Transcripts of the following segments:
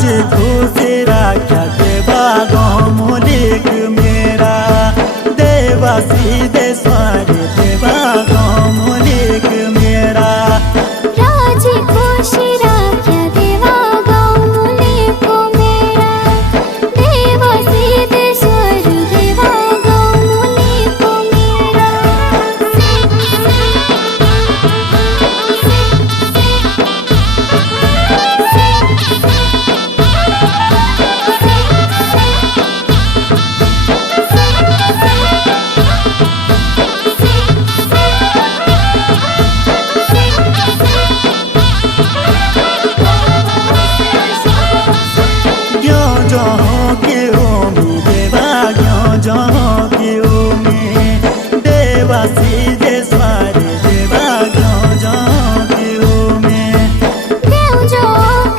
राज खुशी राख्या देवा गाँव मुलिक मेरा देवा सिद्धेश्वर देवा गाँव मुलिक मेरा राज खुशी राख्या देवा गाँव मुलिक मेरा देवा सिद्धेश्वर देवा गाँव मुलिक मेरा जहाँ के ओमी देवा जहाँ के ओमी देवा सिद्धेश्वर देवा जहाँ के ओमी देव जो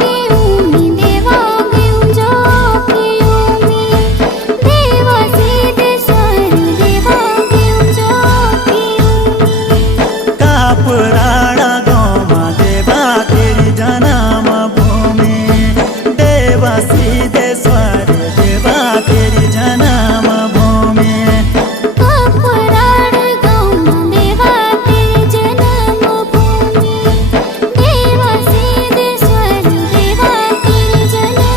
के उमी देवा देव जो के उमी देवा सिद्धेश्वर देवा देव जो के उमी कापुराड़ा गाँव देवा तेरी जन्म भूमि देवा सिद्धेश्वर देवा तेरी जन्म भूमि कापुराड़ गाँव देवा तेरी जन्म भूमि देवा सिद्धेश्वर देवा तेरी जन्म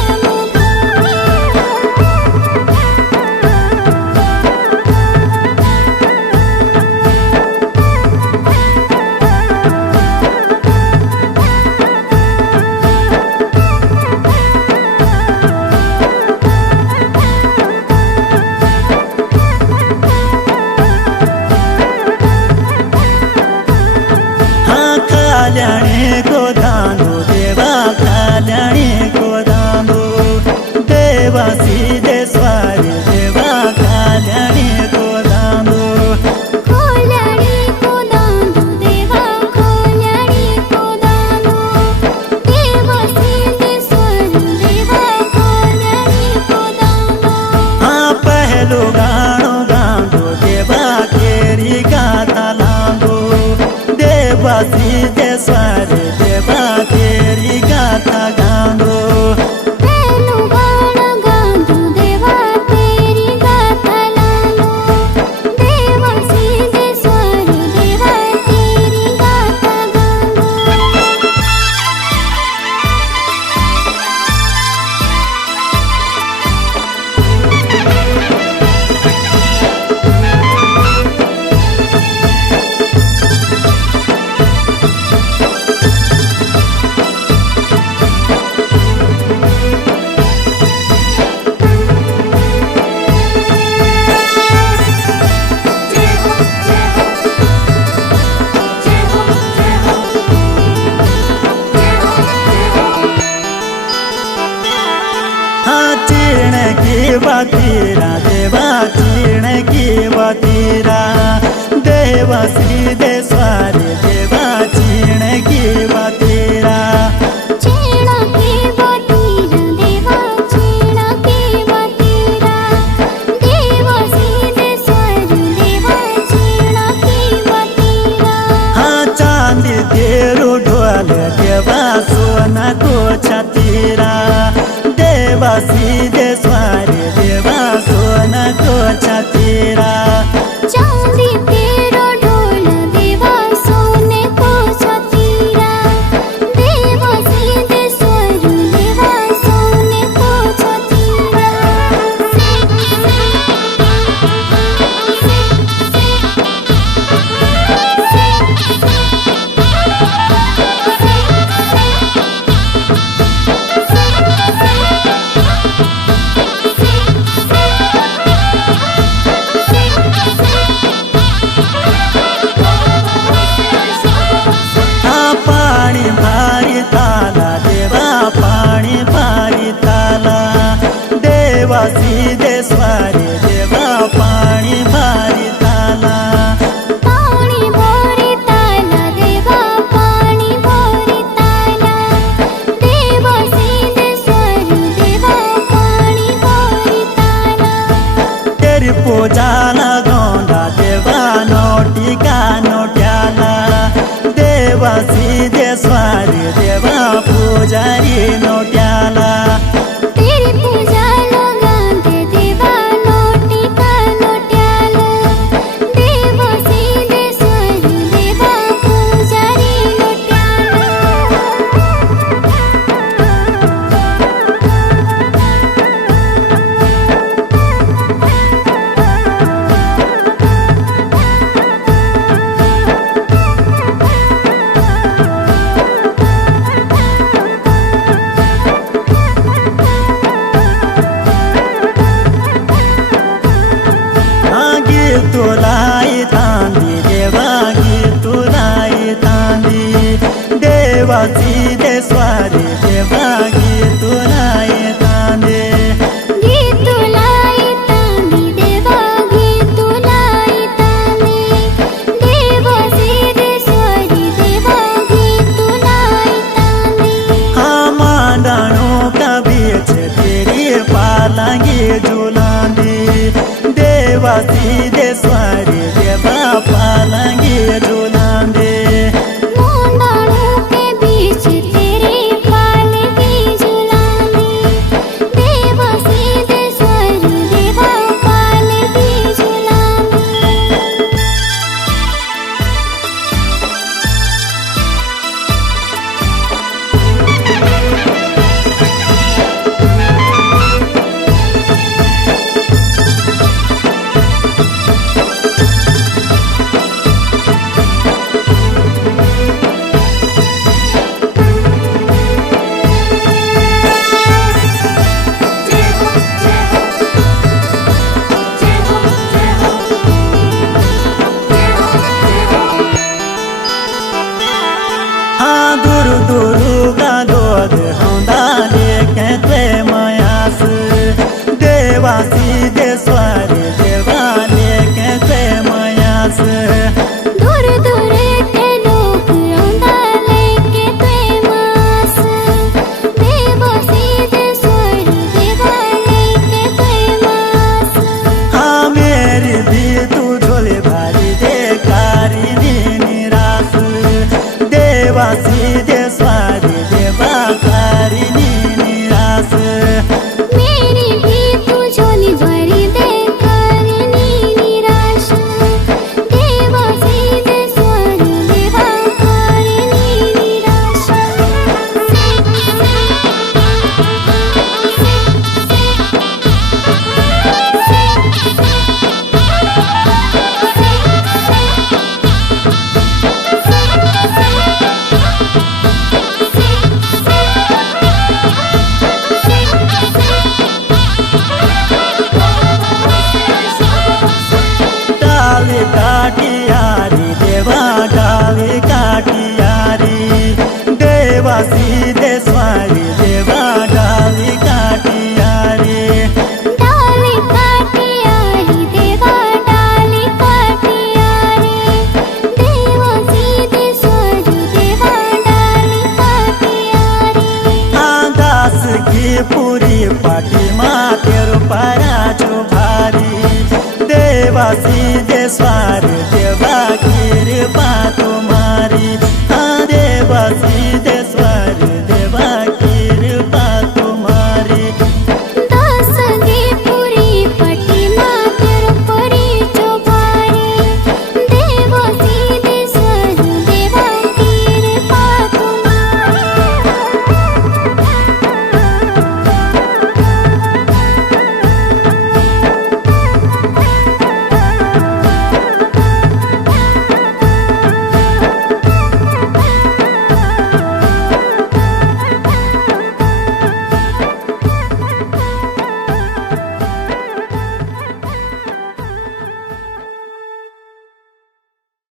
हाँ कल्याणी को दांदो देवा कल्याणी को दांदो देवा सिद्धेश्वर देवा कल्याणी को दांदो कल्याणी को दांदो देवा कल्याणी को दांदो देवा सिद्धेश्वर देवा कल्याणी को दांदो हाँ पहलो गाणो गांदो देवा केरी गाथा लांदो देवा सिद्धेश्वर देवा तेरी गाथा गांदो पहलो गाना गांदो देवा तेरी गाथा लांदो देवा सिद्धेश्वर देवा तेरी गाथा गांदो हाँ चीण की बतीरा देवा चीण की बतीरा देवा सिद्धेश्वर देवा चीण की बतीरा चीणा की बतीरा देवा चीणा की बतीरा देवा सिद्धेश्वर देवा चीणा की बतीरा हाँ चांदी तेरू ढोल देवा सोना को छतीरा देवा सिद्धेश्वर देवा सोना को छतीरा चांदी तेरा ढोल देवा सोने को छतीरा देवा सिद्धेश्वर देवा सोने को छतीरा पूरी पाटीमा तेरो पारा छु भारी देव सिद्धेश्वर